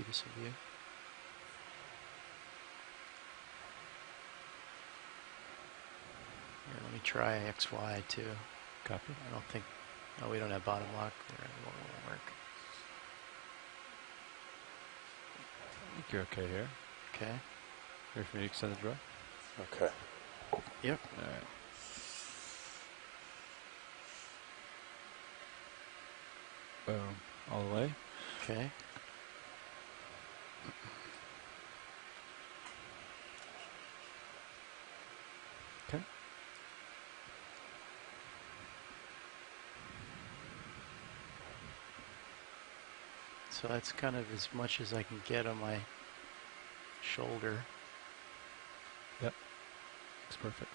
see this in view. Here, let me try XY too. Copy. I don't think, no, we don't have bottom lock there. It won't work. I think you're okay here. Okay. Ready for me to extend the draw? Okay. Yep. All right. Boom. All the way. Okay. Okay. So that's kind of as much as I can get on my shoulder. Yep. Looks perfect.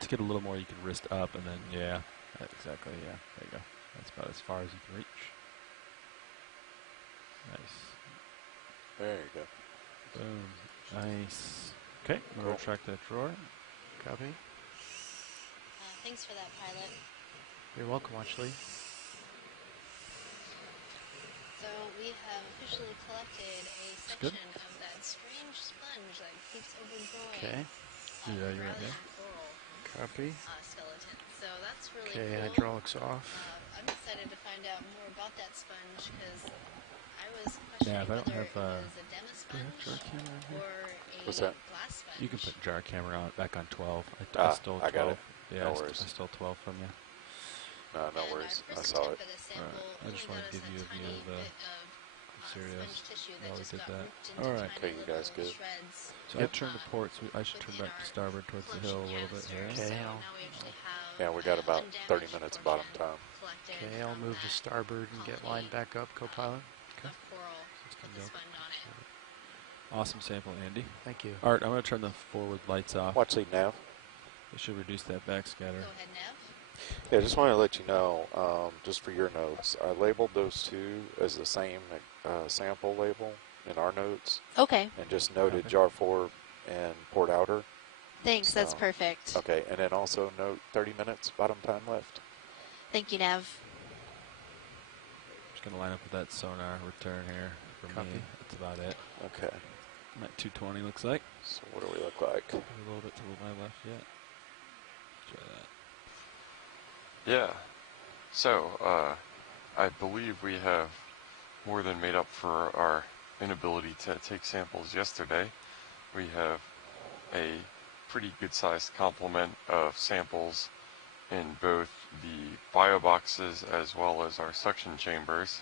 To get a little more, you can wrist up and then, yeah. Exactly, yeah. There you go. That's about as far as you can reach. Nice. There you go. Boom. Nice. Okay, I'm going to retract that drawer. Copy. Thanks for that, pilot. You're welcome, actually. So we have officially collected a section of that strange sponge that keeps overgrowing. Okay. Yeah, you're right there. Coral Copy. skeleton. So that's really Okay, cool. hydraulics off. I'm excited to find out more about that sponge because I was questioning if I don't whether have, it was a demo sponge jar camera in here? or a What's that? glass sponge. You can put jar camera on back on 12. I stole 12. I got it. Yeah, No I worries. stole 12 from you. No, no And worries. our I first saw attempt it. at a sample Alright, I just only wanted to got us give you a view tiny of the bit of serious sponge tissue while that we just did got that. ripped into Alright. tiny Okay, you guys little good? shreds. So I turned the ports. I should turn back to starboard towards the hill a little bit here. Okay, So I'll- now we actually have Yeah, we got about 30 undamaged minutes portion bottom time. collected Okay, I'll from move to that starboard and get colony lined back up, co-pilot. of coral with the sponge on it. Awesome sample, Andy. Thank you. Art, I'm going to turn the forward lights off. Watch the nav. It should reduce that backscatter. Go ahead, Nev. Yeah, just wanted to let you know, just for your notes, I labeled those two as the same sample label in our notes, Okay, and just noted Okay. jar 4 and port outer. thanks. That's So, perfect. Okay, and then also note 30 minutes bottom time left. Thank you, Nev. Just going to line up with that sonar return here for me. Copy. That's about it. Okay, I'm at 220 looks like. so what do we look like? A little bit to my left yet. Try that. Yeah. So, I believe we have more than made up for our inability to take samples yesterday. We have a pretty good-sized complement of samples in both the bio boxes as well as our suction chambers.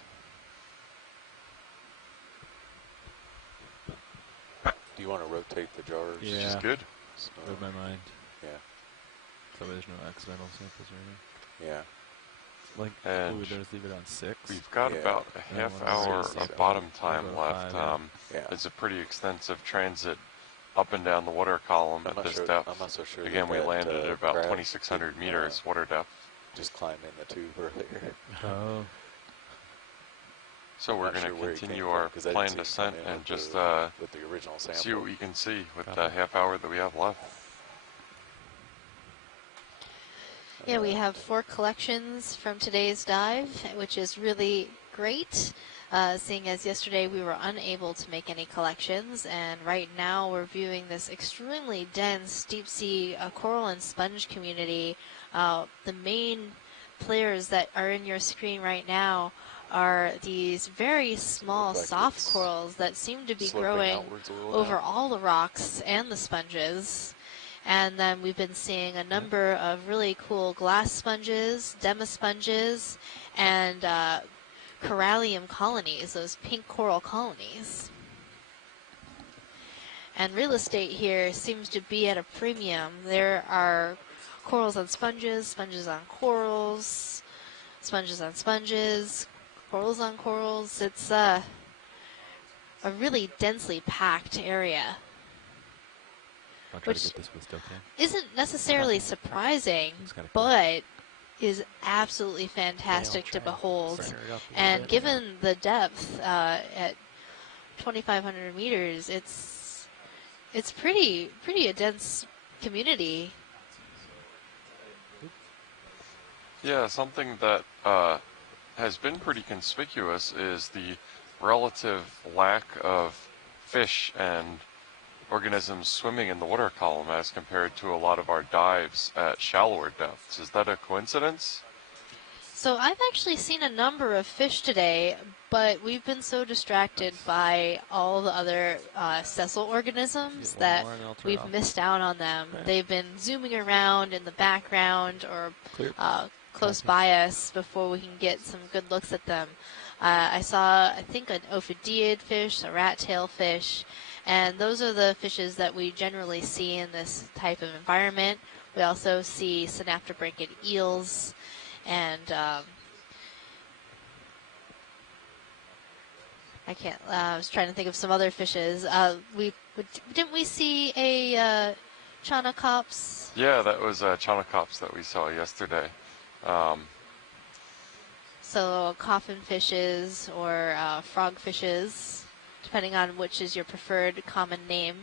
Do you want to rotate the jars? Yeah. Which is good. So, Read my mind. yeah, So there's no accidental samples or anything. yeah. Like, And ooh, just leave it on 6. We've got Yeah. about a Yeah, half well, hour six, of bottom I'll time go to left. 5, Yeah. It's a pretty extensive transit up and down the water column I'm at not this sure. depth. I'm not so sure. Again, we that landed at about crab 2,600 didn't, meters water depth. Just climb in the tube earlier. Oh. So I'm we're not going sure to where he continue came from, our 'cause I didn't planned see him come descent in and with just with the original sample. see what we can see with Copy. the half hour that we have left. Yeah, we have 4 collections from today's dive, which is really great, seeing as yesterday we were unable to make any collections, and right now we're viewing this extremely dense deep sea coral and sponge community. The main players that are in your screen right now are these very small like soft it's corals that seem to be sloping growing outwards a little over now. all the rocks and the sponges. And then we've been seeing a number of really cool glass sponges, demisponges, and corallium colonies, those pink coral colonies. And real estate here seems to be at a premium. There are corals on sponges, sponges on corals, sponges on sponges, corals on corals. It's a really densely packed area. I'll try to Which get this with still can. isn't necessarily surprising, It's kinda cool. but is absolutely fantastic to try and behold. center it up a little And bit. given the depth at 2,500 meters, it's pretty a dense community. Yeah, something that has been pretty conspicuous is the relative lack of fish and organisms swimming in the water column as compared to a lot of our dives at shallower depths. Is that a coincidence? So I've actually seen a number of fish today, but we've been so distracted by all the other sessile organisms Get one that more and I'll turn we've off. missed out on them. Okay. They've been zooming around in the background or Clear. close Copy. by us before we can get some good looks at them. I saw, I think, an ophidiid fish, a rat-tail fish, and those are the fishes that we generally see in this type of environment. We also see synaptobranchid eels, and I was trying to think of some other fishes. Didn't we see a chaunacops? Yeah, that was chaunacops that we saw yesterday. So coffin fishes or frog fishes, depending on which is your preferred common name.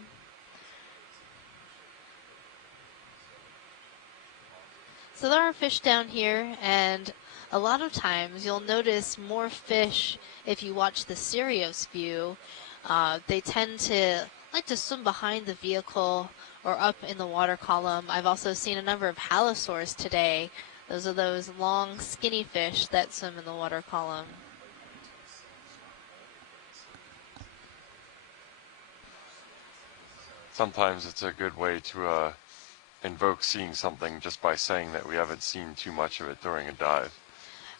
So there are fish down here, and a lot of times you'll notice more fish if you watch the Sirios view. They tend to like to swim behind the vehicle or up in the water column. I've also seen a number of halosaurs today. Those are those long, skinny fish that swim in the water column. Sometimes it's a good way to invoke seeing something just by saying that we haven't seen too much of it during a dive.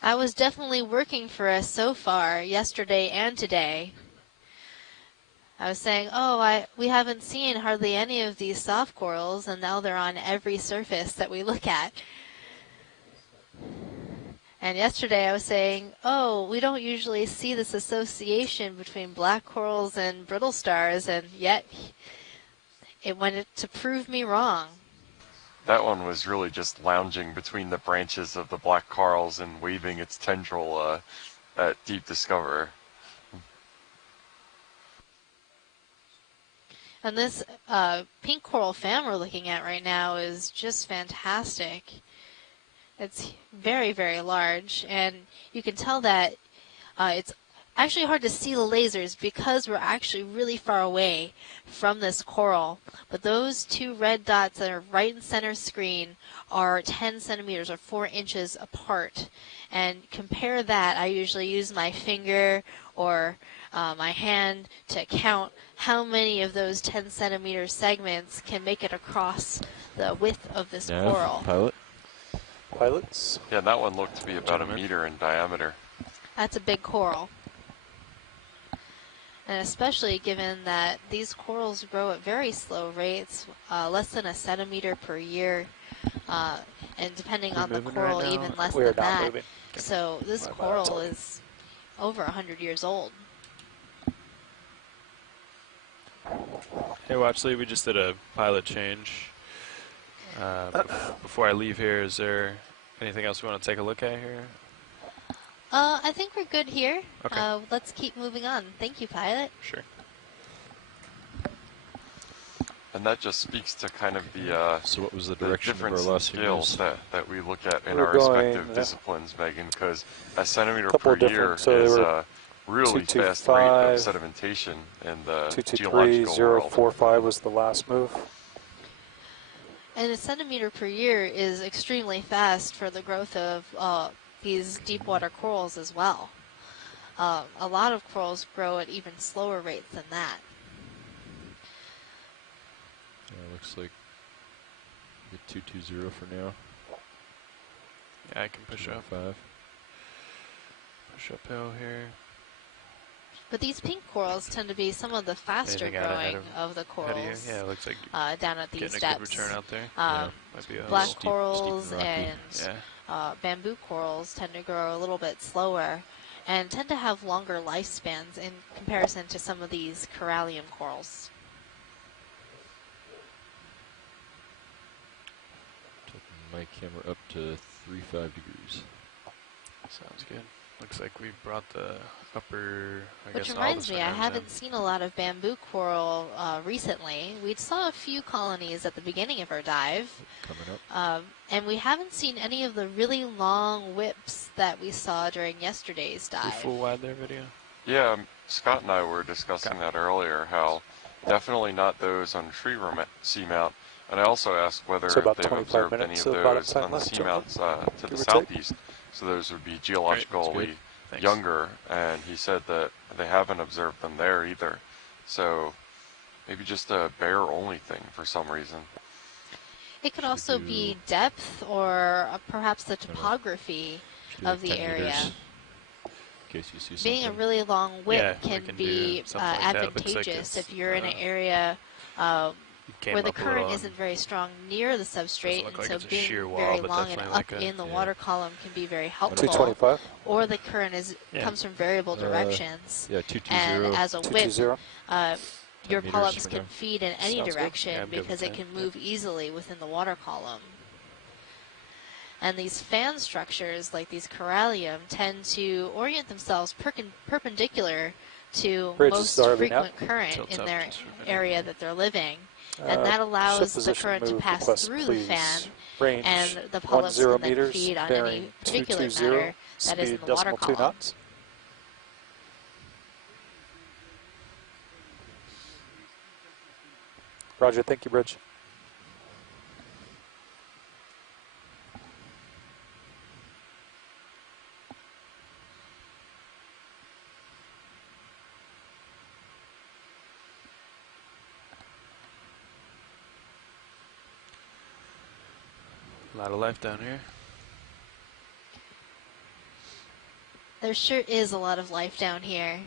I was definitely working for us so far, yesterday and today. I was saying, we haven't seen hardly any of these soft corals, and now they're on every surface that we look at. And yesterday I was saying, we don't usually see this association between black corals and brittle stars, and yet it went to prove me wrong. That one was really just lounging between the branches of the black corals and waving its tendril at Deep Discoverer. And this pink coral fan we're looking at right now is just fantastic. It's very, very large, and you can tell that it's actually hard to see the lasers because we're actually really far away from this coral. But those two red dots that are right in center screen are 10 centimeters or 4 inches apart. And compare that, I usually use my finger or my hand to count how many of those 10 centimeter segments can make it across the width of this coral. Pilot. Pilots? Yeah, that one looked to be about a meter in diameter. That's a big coral. And especially given that these corals grow at very slow rates, less than a centimeter per year, and depending on the coral, right now? even less We are than not that. moving. So this My bad, coral sorry. is over 100 years old. Hey, Watchley, we just did a pilot change. Before I leave here, is there anything else we want to take a look at here? I think we're good here. Okay. Let's keep moving on. Thank you, pilot. Sure. And that just speaks to kind of the So what was the direction of our difference in last few skills moves? that we look at in We're our going, respective disciplines, Megan, because a centimeter couple per of year different- so they is were a really fast rate of 225, sedimentation in the 223, geological world. 045 was the last move. And a centimeter per year is extremely fast for the growth of these deep water corals as well. A lot of corals grow at even slower rates than that. Yeah, looks like we get 220 for now. Yeah, I can push up. 5. Push uphill here. But these pink corals tend to be some of the faster Anything out ahead growing of the Ahead of you? corals Yeah, it looks like down at these getting a depths. good return out there. Yeah. Might be a Black little, corals steep and and yeah. bamboo corals tend to grow a little bit slower and tend to have longer lifespans in comparison to some of these corallium corals. Taking my camera up to 35 degrees. Sounds good. Looks like we brought the upper, I Which guess, reminds me, I Aldous haven't seen a lot of bamboo coral recently. We saw a few colonies at the beginning of our dive, coming up. and we haven't seen any of the really long whips that we saw during yesterday's We dive. full wide there video? Yeah, Scott and I were discussing that earlier, how definitely not those on Retriever Seamount. And I also asked whether So about they've 25 observed any minutes of of bottom those side on the left, Seamounts to the give or take. southeast. So those would be That's geologically good. Thanks. younger, and he said that they haven't observed them there either. So maybe just a bear-only thing for some reason. It could also be depth or perhaps the topography Should do of like the 10 area. meters, in case you see Being a something. really long whip Yeah, we can can be do something like that. Looks like advantageous it's, if you're in an area where the up a current little isn't very strong near the substrate, look and like so it's a being sheer wall, very but long and definitely up like a- in the yeah. water column can be very helpful. 225. Or the current Yeah. comes from variable directions, Yeah, and 220. as a whip, 220. your meters polyps from can now. feed in any Sounds good. direction Yeah, I'm good because with it that. can move easily within the water column. And these fan structures, like these corallium, tend to orient themselves perpendicular to Bridge is most starting out. frequent current Tilt in up their just for a minute. area that they're living. And that allows ship the position current to move pass request, through please. the fan, Range and the polyps 10 can then meters, feed on bearing any particulate 220, matter that is in speed the water 2 column. knots. Roger, thank you, Bridge. A lot of life down here. There sure is a lot of life down here,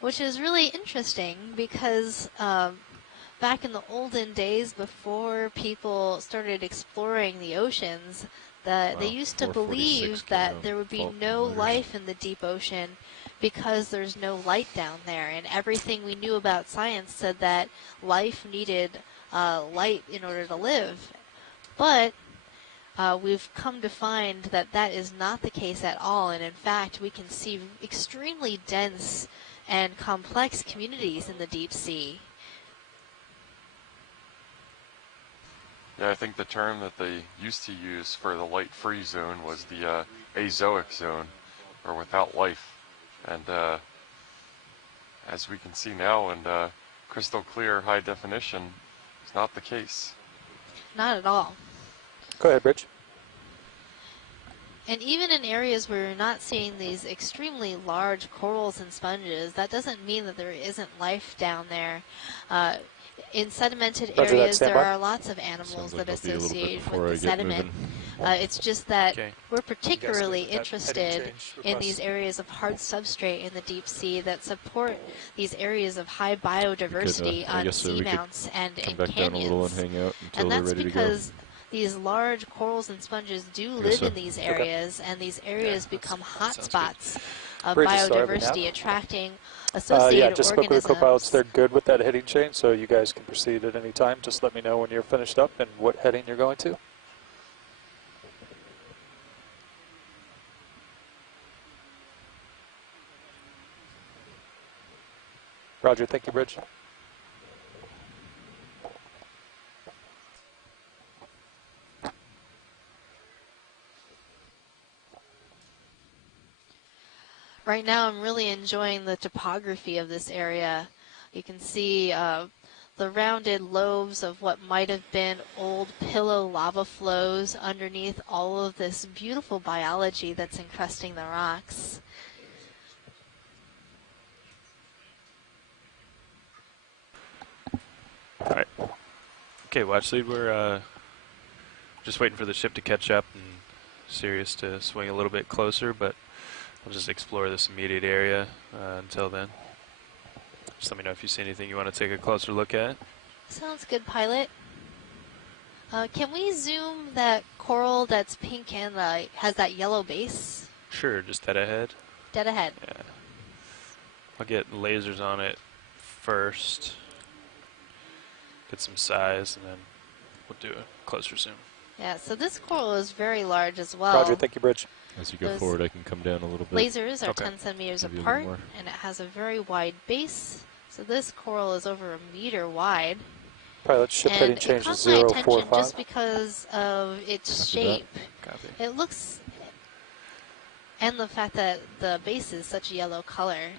which is really interesting because back in the olden days, before people started exploring the oceans, they Wow, used to 446 believe that kilo there would be fault no motors. life in the deep ocean because there's no light down there, and everything we knew about science said that life needed light in order to live. But we've come to find that that is not the case at all, and in fact we can see extremely dense and complex communities in the deep sea. Yeah, I think the term that they used to use for the light-free zone was the azoic zone, or without life. And as we can see now in crystal clear high definition, it's not the case. Not at all. Go ahead, Bridge. And even in areas where you're not seeing these extremely large corals and sponges, that doesn't mean that there isn't life down there. In sedimented Roger that, areas, there standby. are lots of animals Sounds like that it'll be a little bit associate before with the I get sediment. moving. It's just that Okay. we're particularly with that heading interested change in request. these areas of hard substrate in the deep sea that support these areas of high biodiversity I on guess we could seamounts and Come in back down a little and canyons. hang out until And they're that's ready to go. because these large corals and sponges do guess live so. in these areas, and these areas become sounds good. hotspots of Bridge is starting biodiversity, now. attracting Yeah, associated just spoke with the co-pilots. organisms. They're good with that heading change, so you guys can proceed at any time. Just let me know when you're finished up and what heading you're going to. Roger, thank you, Bridge. Right now I'm really enjoying the topography of this area. You can see the rounded lobes of what might have been old pillow lava flows underneath all of this beautiful biology that's encrusting the rocks. All right. Okay, watch lead. We're just waiting for the ship to catch up and Sirius to swing a little bit closer, but we'll just explore this immediate area until then. Just let me know if you see anything you want to take a closer look at. Sounds good, pilot. Can we zoom that coral that's pink and has that yellow base? Sure, just dead ahead. Dead ahead. Yeah. I'll get lasers on it first. Get some size, and then we'll do a closer zoom. Yeah, so this coral is very large as well. Roger, thank you, Bridge. As you go Those forward, I can come down a little bit. lasers are Okay. 10 centimeters Give you a little apart, more. and it has a very wide base. So this coral is over 1 meter wide. Pilot ship heading And it change to caught my attention 045. just because of its Copy shape. that. Copy. It looks, and the fact that the base is such a yellow color.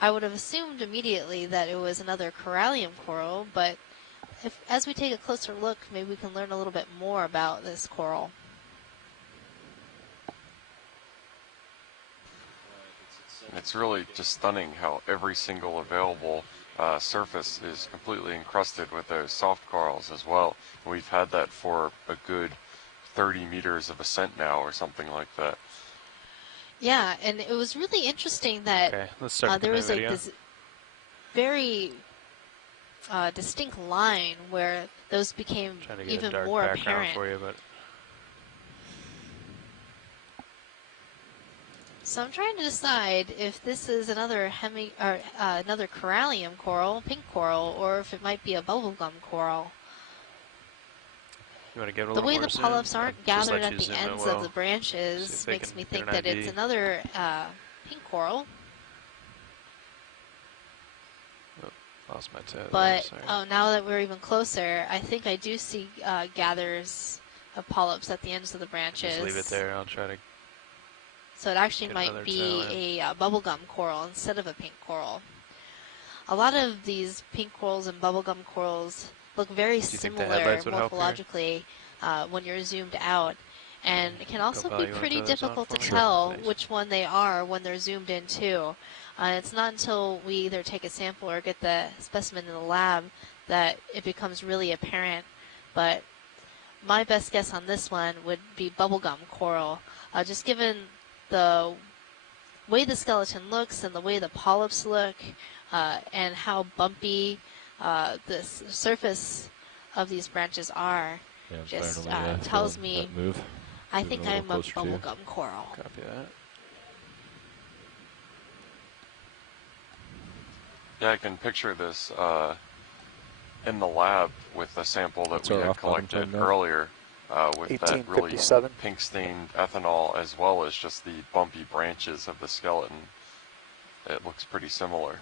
I would have assumed immediately that it was another corallium coral, but as we take a closer look, maybe we can learn a little bit more about this coral. It's really just stunning how every single available surface is completely encrusted with those soft corals as well. And we've had that for a good 30 meters of ascent now or something like that. Yeah, and it was really interesting that Okay, let's start there the was like video. this very distinct line where those became Trying to get a even dark more background apparent. for you, but So I'm trying to decide if this is another another corallium coral, pink coral, or if it might be a bubblegum coral. you want to give it a The little way more the zoom? polyps I'll aren't just gathered let at you the zoom in ends well. of the See branches if they makes can me get think an that ID. it's another pink coral. Lost my tab. But Sorry. now that we're even closer, I think I do see gathers of polyps at the ends of the branches. Just leave it there. I'll try to. So it actually Get might another be tail in. a bubblegum coral instead of a pink coral. A lot of these pink corals and bubblegum corals look very you think the similar headlights would help here? morphologically when you're zoomed out. And it can also Bell, be you wanna pretty throw this on difficult for to me? tell Thanks. which one they are when they're zoomed in too. It's not until we either take a sample or get the specimen in the lab that it becomes really apparent. But my best guess on this one would be bubblegum coral, just given the way the skeleton looks and the way the polyps look and how bumpy the surface of these branches are. Yeah, I'm Just finally, tells feeling me that move. I Moving think a little I'm a closer to you. bubblegum coral. Copy that. Yeah, I can picture this in the lab with the sample that What's we our had off-bottom collected time now? earlier with that really 1857. pink-stained ethanol as well as just the bumpy branches of the skeleton. It looks pretty similar.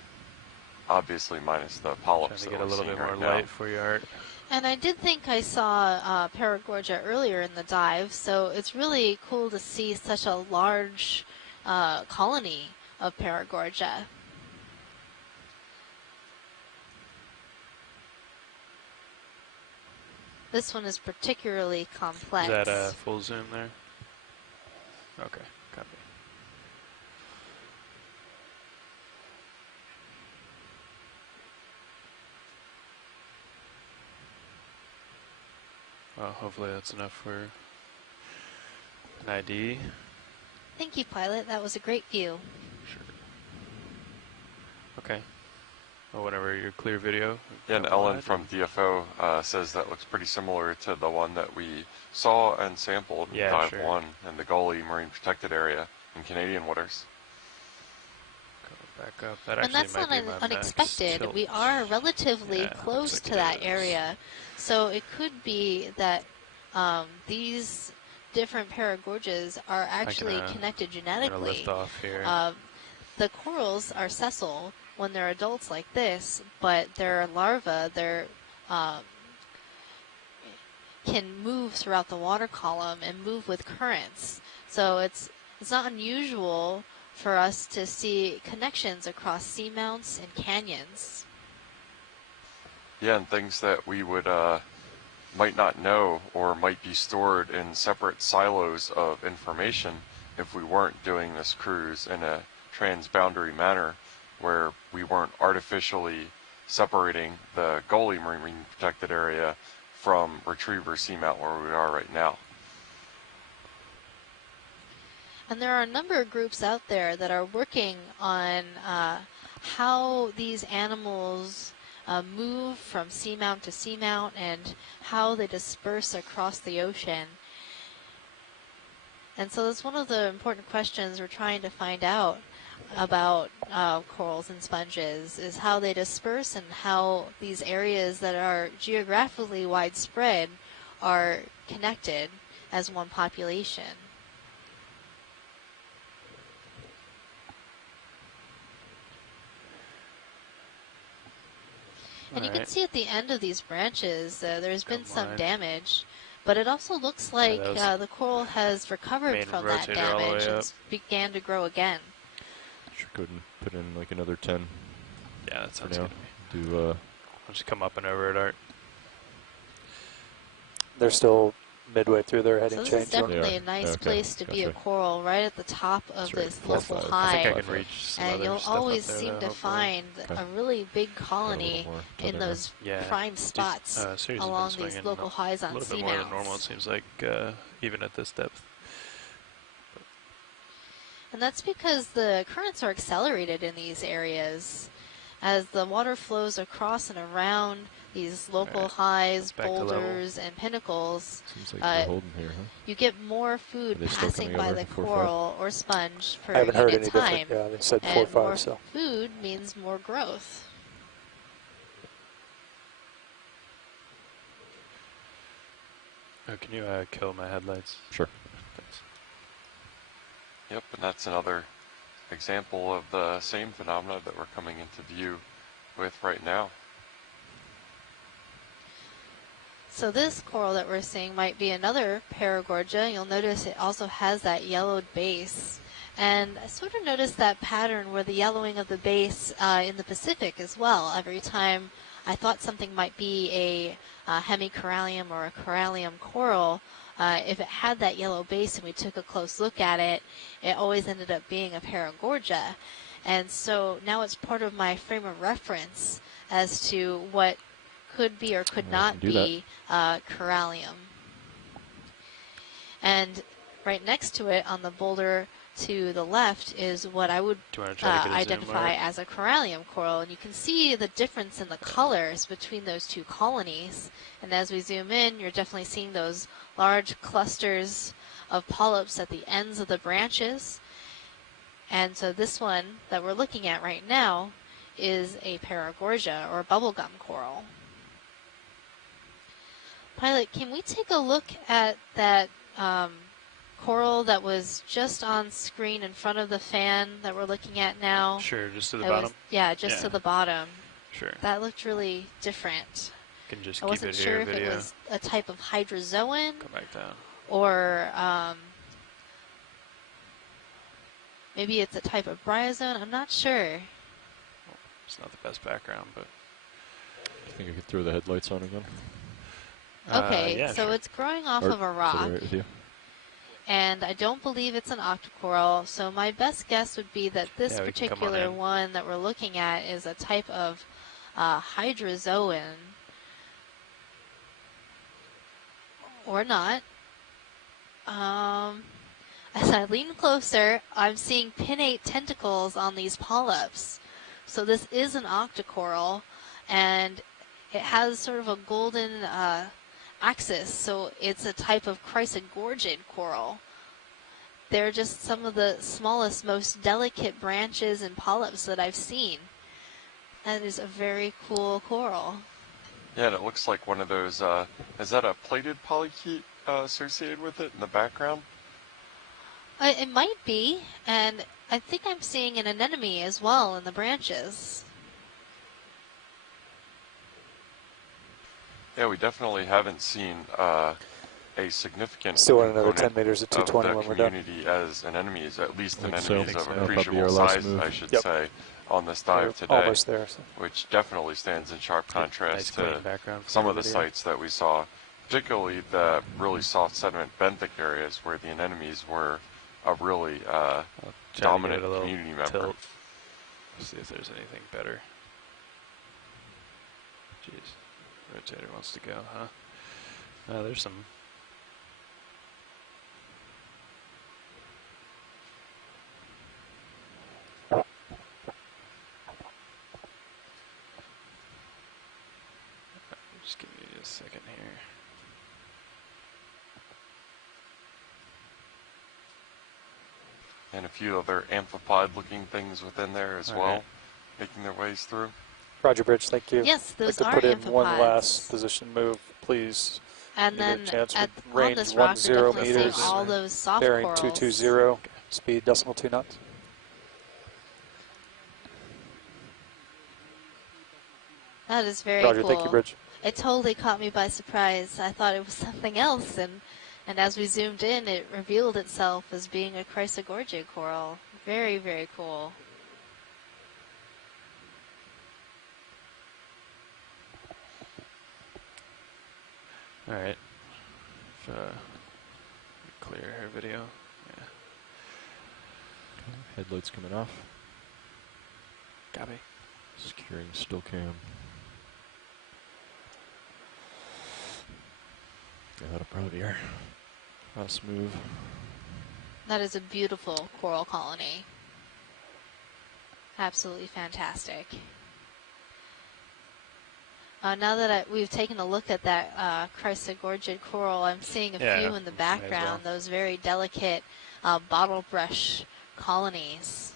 Obviously minus the Trying polyps to that get a we're little seeing bit more right now. light for your art. And I did think I saw Paragorgia earlier in the dive, so it's really cool to see such a large colony of Paragorgia. This one is particularly complex. Is that full zoom there? Okay, copy. Well, hopefully that's enough for an ID. Thank you, pilot. That was a great view. Sure. Okay. Well, whenever you're clear video. Yeah, and go Ellen ahead. from DFO says that looks pretty similar to the one that we saw and sampled in Yeah, Dive sure. 1 in the Gully Marine Protected Area in Canadian waters. Go back up. That And actually that's might not be my max unexpected. tilt. We are relatively Yeah, looks close like to it that is. area. So it could be that these different Paragorgias are actually connected I'm gonna genetically. lift off here. The corals are sessile when they're adults like this, but their larvae, can move throughout the water column and move with currents. So it's not unusual for us to see connections across seamounts and canyons. Yeah, and things that we would might not know or might be stored in separate silos of information if we weren't doing this cruise in a transboundary manner where we weren't artificially separating the Gully Marine Protected Area from Retriever Seamount where we are right now. And there are a number of groups out there that are working on how these animals move from seamount to seamount and how they disperse across the ocean. And so that's one of the important questions we're trying to find out about corals and sponges, is how they disperse and how these areas that are geographically widespread are connected as one population. And you can Alright. see at the end of these branches, there's been some line. damage, but it also looks like that was the coral has recovered main from that rotator all the way damage and up. began to grow again. Should go and put in like another 10 Yeah, that for sounds now. good to me. Do Why don't you come up and over it, Art? They're still midway through their heading So this change. is definitely a Yeah. nice Okay, place to be a gotcha. coral, right at the top of That's right, this 4, local 5. I think I hive. can reach some And other you'll stuff up always there, seem though, to hopefully. find Okay. a really big Got a colony little more in tether there. those Yeah. prime spots Series has along been these swinging local highs a on little bit more than normal, it seamounts. seems like, even at this depth. And that's because the currents are accelerated in these areas as the water flows across and around these local Alright, highs, back to level. boulders, and pinnacles. Seems like they're holding here, huh? You get more food Are they still passing coming by over the at 4-5? coral or sponge per I haven't heard unit any time. different. Yeah, they said And 4-5. more So food means more growth. Oh, can you kill my headlights? Sure. Thanks. Yep, and that's another example of the same phenomena that we're coming into view with right now. So this coral that we're seeing might be another Paragorgia. You'll notice it also has that yellowed base. And I sort of noticed that pattern where the yellowing of the base in the Pacific as well. Every time I thought something might be a hemicorallium or a corallium coral, if it had that yellow base and we took a close look at it, it always ended up being a Paragorgia. And so now it's part of my frame of reference as to what could be or could not do that. be corallium. And right next to it on the boulder to the left is what I would Do you want to try to get a identify zoom, Art? as a corallium coral. And you can see the difference in the colors between those two colonies. And as we zoom in, you're definitely seeing those large clusters of polyps at the ends of the branches. And so this one that we're looking at right now is a Paragorgia or bubblegum coral. Pilot, can we take a look at that coral that was just on screen in front of the fan that we're looking at now? Sure, just to the It bottom. was- yeah, just to Yeah. the bottom. Sure. That looked really different. You can just I keep wasn't it sure here, if video. it was a type of hydrozoan Come back down. or maybe it's a type of bryozoan. I'm not sure. It's not the best background, but I think I could throw the headlights on again. Okay, yeah, so sure. it's growing off Art, of a is that rock. all right with you? And I don't believe it's an octocoral, so my best guess would be that this Yeah, we can come on particular in. one that we're looking at is a type of hydrozoan. Or not. As I lean closer, I'm seeing pinnate tentacles on these polyps. So this is an octocoral, and it has sort of a golden axis, so it's a type of chrysogorgid coral. They're just some of the smallest, most delicate branches and polyps that I've seen. That is a very cool coral. Yeah, and it looks like one of those, is that a plated polychaete associated with it in the background? It might be, and I think I'm seeing an anemone as well in the branches. Yeah, we definitely haven't seen a significant still want another component 10 meters at of 220 the when we're done. community as anemones, at least I think so. anemones I of think so. That'll appreciable be our last size, move. I should Yep. say, on this We're dive today, almost there. So. which definitely stands in sharp Nice contrast clean to background for some of the video. sites that we saw, particularly the really soft sediment benthic areas where the anemones were a really I'll try to give dominant it a little community member. tilt. See if there's anything better. Jeez, rotator wants to go, huh? There's some. Just give me a second here. And a few other amphipod-looking things within there as All well, right. making their ways through. Roger, Bridge, thank you. Yes, I'd those like are to put in amphipods. one last position move, please. And Give it a then chance at, with on range this rock, 10 we're definitely meters, seeing all those soft Bearing corals. 220, speed decimal 2 knots. That is very Roger, cool. thank you, Bridge. It totally caught me by surprise. I thought it was something else, and as we zoomed in, it revealed itself as being a chrysogorgia coral. Very, very cool. All right. Clear her video. Yeah. Headlights coming off. Copy. Securing still cam. Yeah, that'll probably be our last move. That is a beautiful coral colony. Absolutely fantastic. Now that we've taken a look at that chrysogorgid coral, I'm seeing a few in the background, those very delicate bottle brush colonies.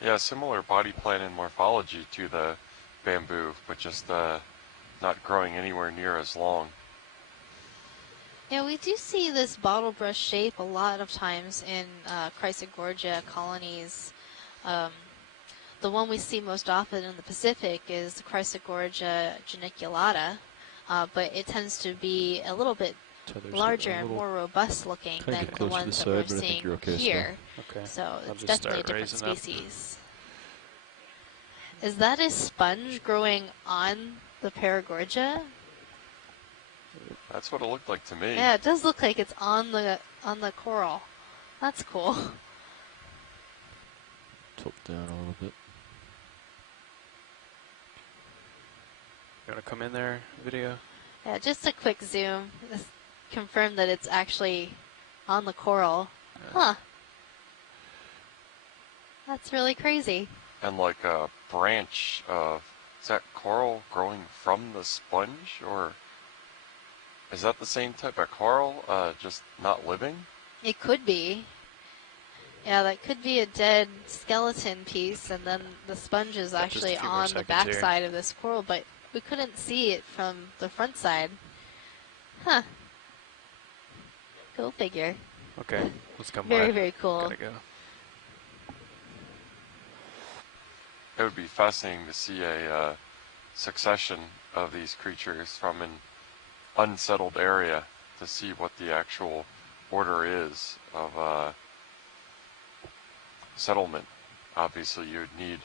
Yeah, similar body plan and morphology to the bamboo, but just not growing anywhere near as long. Yeah, we do see this bottle brush shape a lot of times in chrysogorgia colonies. The one we see most often in the Pacific is the Chrysogorgia geniculata, but it tends to be a little bit larger and more robust looking than the ones that we're seeing here. Okay. So I'll it's just definitely a start different raising up. species. Is that a sponge growing on the Paragorgia? That's what it looked like to me. Yeah, it does look like it's on the coral. That's cool. Tilt down a little bit. You want to come in there, video? Yeah, just a quick zoom. Just confirm that it's actually on the coral. Huh. That's really crazy. And like a branch of, is that coral growing from the sponge, or is that the same type of coral, just not living? It could be. Yeah, that could be a dead skeleton piece, and then the sponge is Got just a actually few more on the seconds back here. side of this coral, but we couldn't see it from the front side. Huh. Go figure. Okay, let's come Very, by. very cool. Gotta go. It would be fascinating to see a succession of these creatures from an unsettled area to see what the actual order is of settlement. Obviously, you would need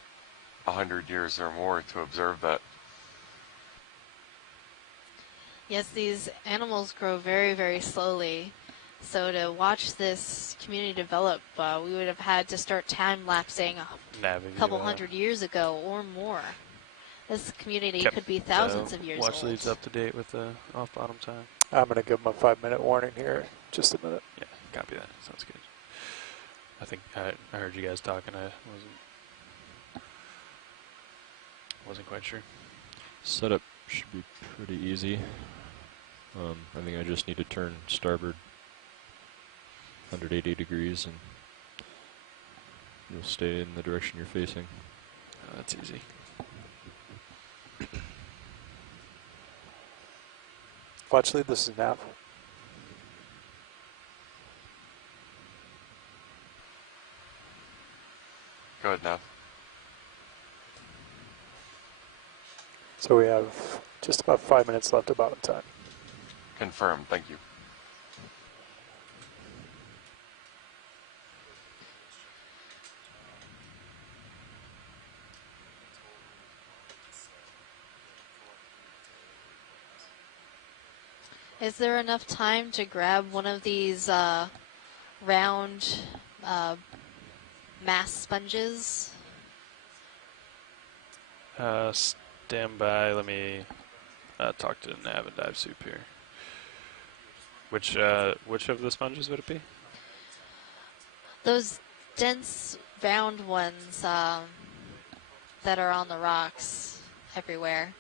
100 years or more to observe that. Yes, these animals grow very, very slowly. So to watch this community develop, we would have had to start time-lapsing a couple hundred years ago or more. This community could be thousands of years watch old. leads up to date with the off-bottom time. I'm going to give them a 5-minute warning here. Just a minute. Yeah, copy that. Sounds good. I think I heard you guys talking. I wasn't quite sure. Setup should be pretty easy. I think I just need to turn starboard 180 degrees and you'll stay in the direction you're facing. That's easy. Watch lead, this is Nav. Go ahead, Nav. So we have just about 5 minutes left of bottom time. Confirmed. Thank you. Is there enough time to grab one of these round mass sponges? Stand by. Let me talk to the Nav and Dive Soup here. Which of the sponges would it be? Those dense round ones that are on the rocks everywhere.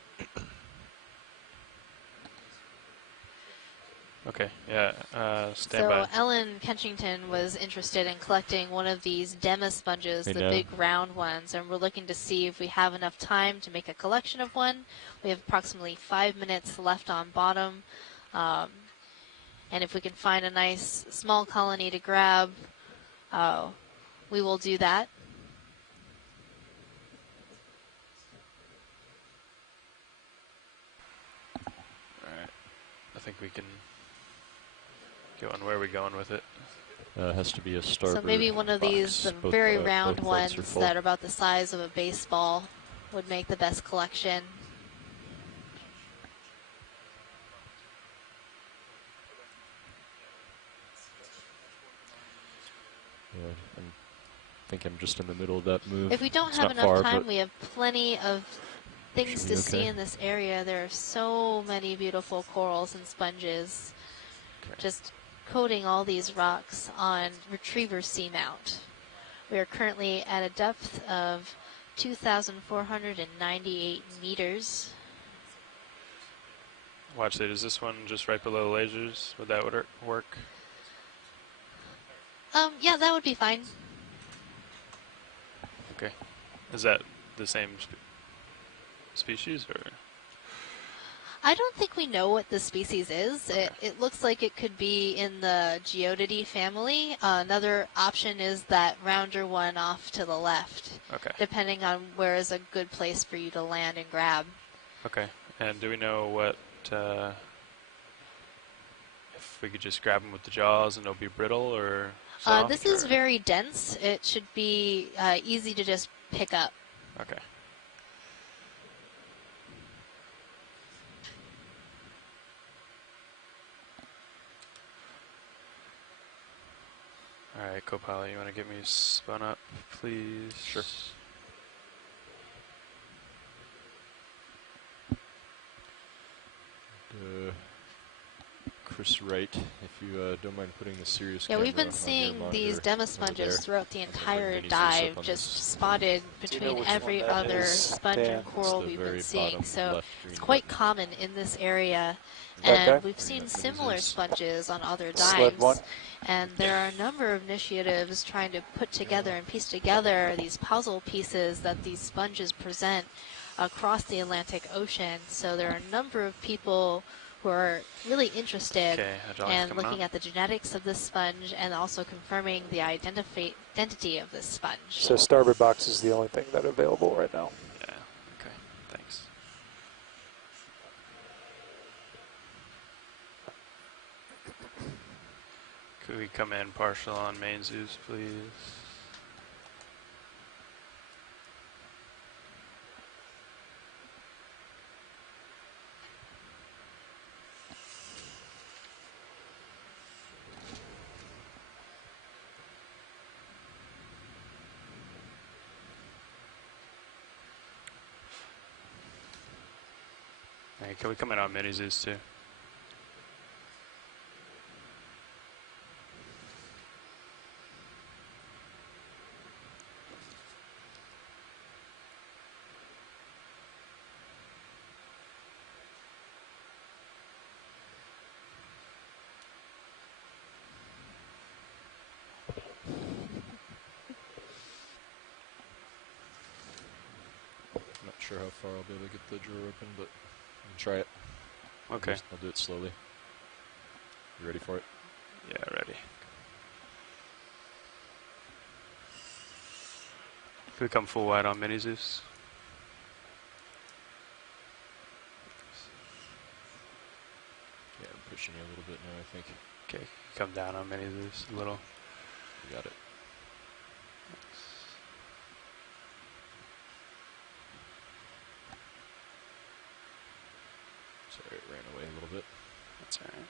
Okay, yeah, stand So by. Ellen Kenchington was interested in collecting one of these Dema sponges, the big round ones, and we're looking to see if we have enough time to make a collection of one. We have approximately 5 minutes left on bottom. And if we can find a nice small colony to grab, we will do that. Alright. I think we can go on. Where are we going with it? Has to be a starboard So maybe one of these box. very round both lights are ones full. that are about the size of a baseball would make the best collection. Yeah, I think I'm just in the middle of that move. If we don't It's have not enough far, time, but we have plenty of things should to be see okay. in this area. There are so many beautiful corals and sponges. Okay. Just coating all these rocks on Retriever Seamount. We are currently at a depth of 2,498 meters. Watch it. Is this one just right below lasers? Would that work? Yeah, that would be fine. Okay. Is that the same species, or? I don't think we know what the species is. It looks like it could be in the Geodidae family. Another option is that rounder one off to the left, Okay. depending on where is a good place for you to land and grab. Okay. And do we know what, if we could just grab them with the jaws and they'll be brittle or soft? This is very dense. It should be easy to just pick up. Okay. All right, co-pilot, you want to get me spun up, please? Sure. Chris Wright, if you don't mind putting the Sirius Yeah, camera we've been on your seeing these monitor demo over sponges there. throughout the I'll bring entire Vinny's up dive, on just this. spotted Do you know between which every one that other is, sponge Dan? and coral It's the we've been very seeing. bottom So left it's green quite button. common in this area. That And guy? we've Bring seen up similar Vinny's. sponges on other Sled one? dives. And there are a number of initiatives trying to put together and piece together these puzzle pieces that these sponges present across the Atlantic Ocean. So there are a number of people who are really interested Okay, hydraulics and coming looking on. at the genetics of this sponge and also confirming the identity of this sponge. So starboard box is the only thing that available right now. Yeah, okay, thanks. Could we come in partial on main Zeus, please? Hey, can we come in on mini Zeus too? I'm not sure how far I'll be able to get the drawer open, but I can try it. Okay. I'll do it slowly. You ready for it? Yeah, ready. Can we come full wide on mini Zeus? Yeah, I'm pushing you a little bit now, I think. Okay, come down on mini Zeus a little. You got it. Sorry, it ran away a little bit. That's all right.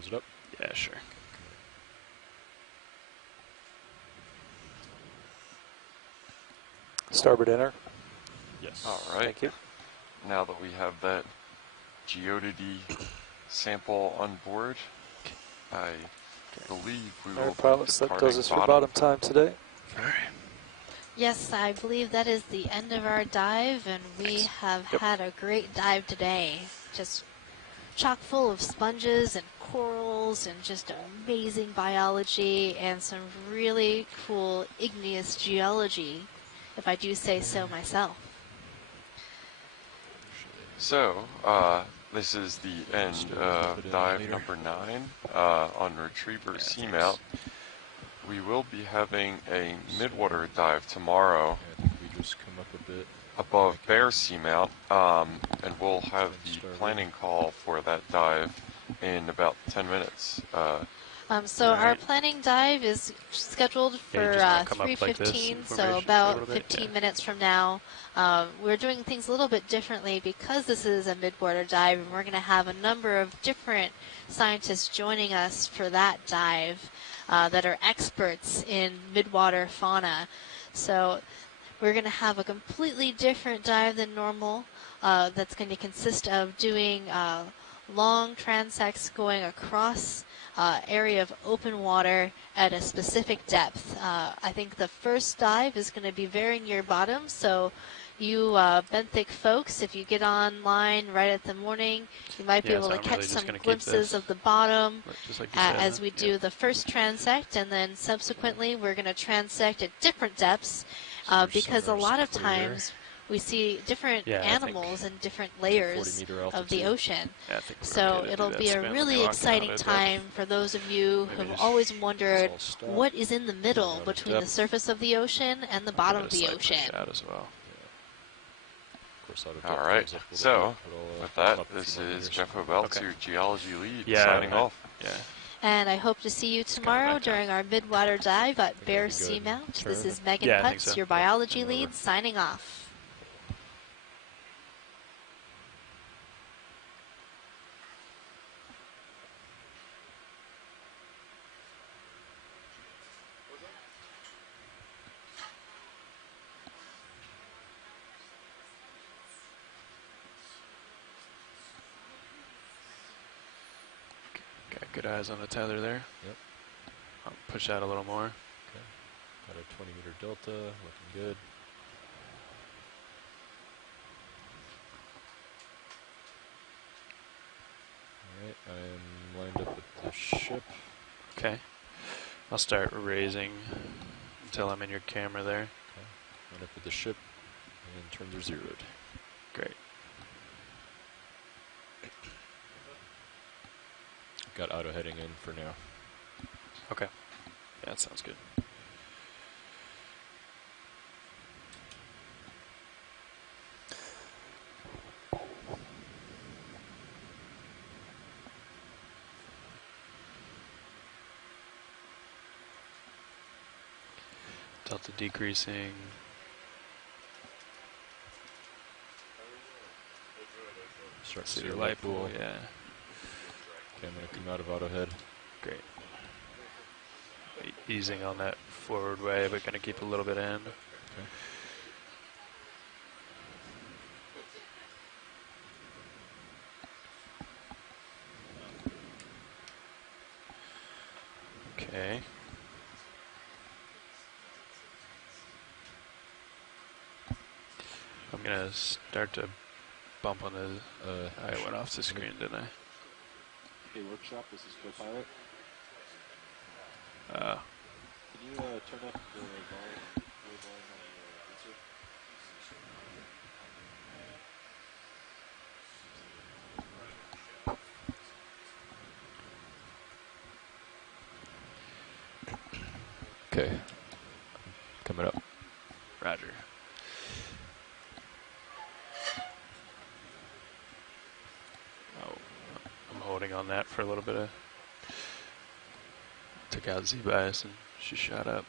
close it up? Yeah, sure. Starboard enter. Yes. All right. Thank you. Now that we have that geodity sample on board, I believe we All will right, pilots, be that departing does us for bottom time today. Yes, I believe that is the end of our dive, and we have had a great dive today. Just chock full of sponges and corals and just amazing biology and some really cool igneous geology, if I do say so myself. So, this is the end of dive number 9 on Retriever Seamount. We will be having a midwater dive tomorrow I think we just come up a bit. above Bear Seamount, and we'll have the planning call for that dive in about 10 minutes. So our planning dive is scheduled Yeah, you for just wanna come up like this 3:15, so formation for a about little bit? 15 Yeah. minutes from now. We're doing things a little bit differently because this is a midwater dive, and we're going to have a number of different scientists joining us for that dive that are experts in midwater fauna. So we're going to have a completely different dive than normal that's going to consist of doing long transects going across area of open water at a specific depth. I think the first dive is going to be very near bottom, so you benthic folks, if you get online right at the morning, you might be Yeah, able so to I'm catch really just some gonna keep glimpses this, of the bottom just like you said, as huh? we do the first transect, and then subsequently we're going to transect at different depths because a lot of times we see different Yeah, I think animals in different 40 layers meter of the altitude. ocean. Yeah, I think we're So okay to do it'll that be a spin when really you walk exciting down at depth. time for those of you Maybe who've just always wondered all stop. what is in the middle out of between the depth. surface of the ocean and the I'll bottom give of it a the slight push ocean. out as well. Of course, out of depth All right, goes up a little so bit, but I'll, with come that, up a this few more is meters. Jeff Hobelt, Okay. your geology lead, Yeah, signing off. Yeah. And I hope to see you coming tomorrow back down. during our midwater dive at Think Bear that'd be good. Seamount. This Turn. is Megan Yeah, I think Putz, so. your biology Come over. lead, signing off. Got good eyes on the tether there. Yep. I'll push out a little more. Got a 20 meter delta, looking good. Alright, I am lined up with the ship. Okay. I'll start raising until I'm in your camera there. Lined up with the ship, and turn her zeroed. Great. Got auto heading in for now. Okay. Yeah, that sounds good. Delta decreasing. Start to See see your a light pool, yeah. Okay, I'm going to come out of auto head. Great. Easing on that forward way, but going to keep a little bit in. Okay. I'm going to start to bump on the... I went off the screen, didn't I? Hey, workshop, this is co-pilot. Uh, Can you turn up the volume on your answer? Okay. Coming up. Roger. Oh, I'm holding on that for a little bit of... Took out Z-bias and she shot up.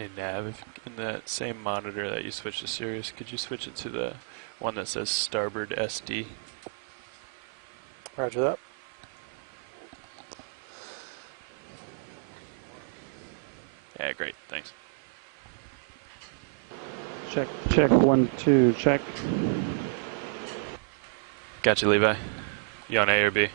Hey Nav, if in that same monitor that you switched to Sirius, could you switch it to the one that says Starboard SD? Roger that. Yeah, great, thanks. Check, check, 1, 2, check. Got you, Levi. You on A or B?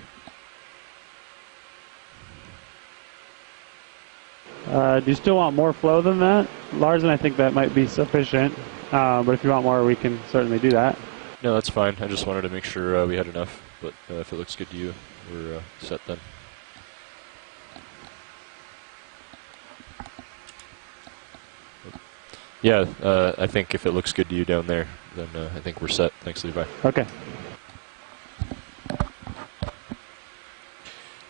Do you still want more flow than that? Larson, I think that might be sufficient. But if you want more, we can certainly do that. No, that's fine. I just wanted to make sure we had enough. But if it looks good to you, we're set then. Yeah, I think if it looks good to you down there, then I think we're set. Thanks, Levi. Okay.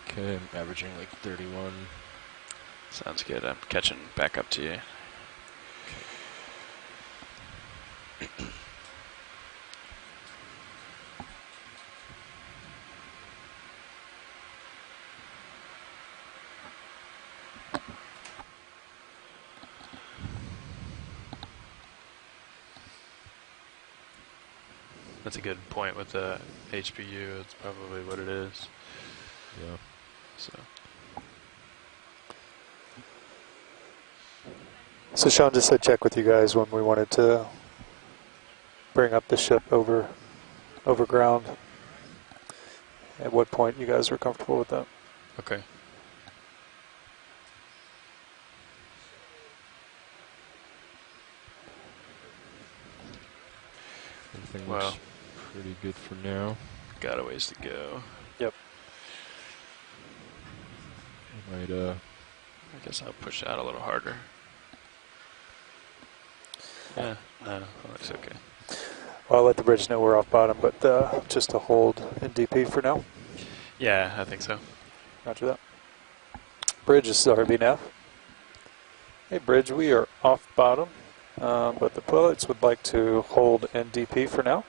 Okay, I'm averaging like 31. Sounds good. I'm catching back up to you. That's a good point with the HPU. It's probably what it is. Yeah. So. So Sean just said check with you guys when we wanted to bring up the ship over ground. At what point you guys were comfortable with that? Okay. Everything Well, looks pretty good for now. got a ways to go. Yep. I might, I guess I'll push out a little harder. Yeah, no, that looks okay. Well, I'll let the bridge know we're off bottom, but just to hold in DP for now. Yeah, I think so. Roger that. Bridge is RB now. Hey, bridge, we are off bottom, but the pilots would like to hold NDP for now.